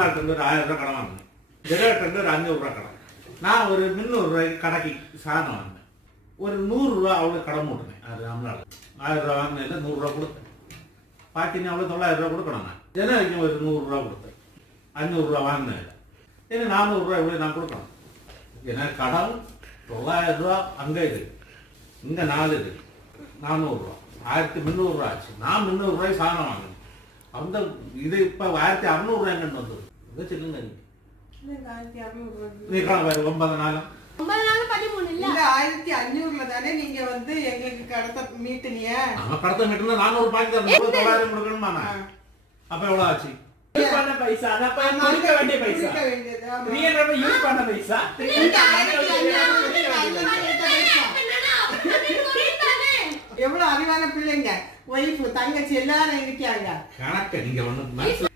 இருந்து ஒரு ஆயிரம் ரூபாய் கடன் வாங்கினேன். ஜெனரேட்டர் ஒரு அஞ்சூறு ரூபாய் கடன். நான் ஒரு முந்நூறு கடைக்கு சாதனம் வாங்கினேன். ஒரு நூறுரூவா அவ்வளோ கடன் போட்டுனேன் அது நம்மளால ஆயிரம் ரூபா வாங்கினதில் நூறுரூவா கொடுத்தேன். பார்த்தீங்கன்னா அவ்வளோ தொள்ளாயிரம் ரூபா கொடுக்கணும் நான் ஜனவரிக்கு ஒரு நூறுரூவா கொடுத்தேன். அஞ்சூறுரூவா வாங்கினதில். ஏன்னா நானூறுரூவா இவ்வளோ நான் கொடுக்கணும். ஏன்னா கடன் தொள்ளாயிரம் ரூபா அங்கே இருக்கு இங்கே நாலு இருக்கு நானூறுரூவா ஆயிரத்தி முந்நூறுரூவா ஆச்சு. நான் முந்நூறுரூவாய் சாதனம் வாங்கினேன். அந்த இது இப்போ ஆயிரத்தி அறநூறுரூவா எங்கன்னு வந்தது. இதை சொல்லுங்க நீங்க. அறுநூறு ரூபாய். ஒன்பது நாளும் ஆயிரத்தி அஞ்சூறுல தானே நீங்க வந்து எங்களுக்கு கடத்த மீட்டுனீங்க நம்ம கடத்த மீட்டு நானூறு பாக்கி தான் தொள்ளாயிரம் கொடுக்கணுமா நான்? அப்ப எவ்வளவு ஆச்சு? பண்ண பைசா. கொடுக்க வேண்டிய பைசா. நீ என்ன யூஸ் பண்ண பைசா நீங்க ஆயிரத்தி அஞ்சூறு கொடுக்க வேண்டியது. எவ்வளவு அறிவான பிள்ளைங்க ஒய்ஃபு தங்கச்சி எல்லாரும் இருக்காங்க கணக்கு நீங்க ஒண்ணு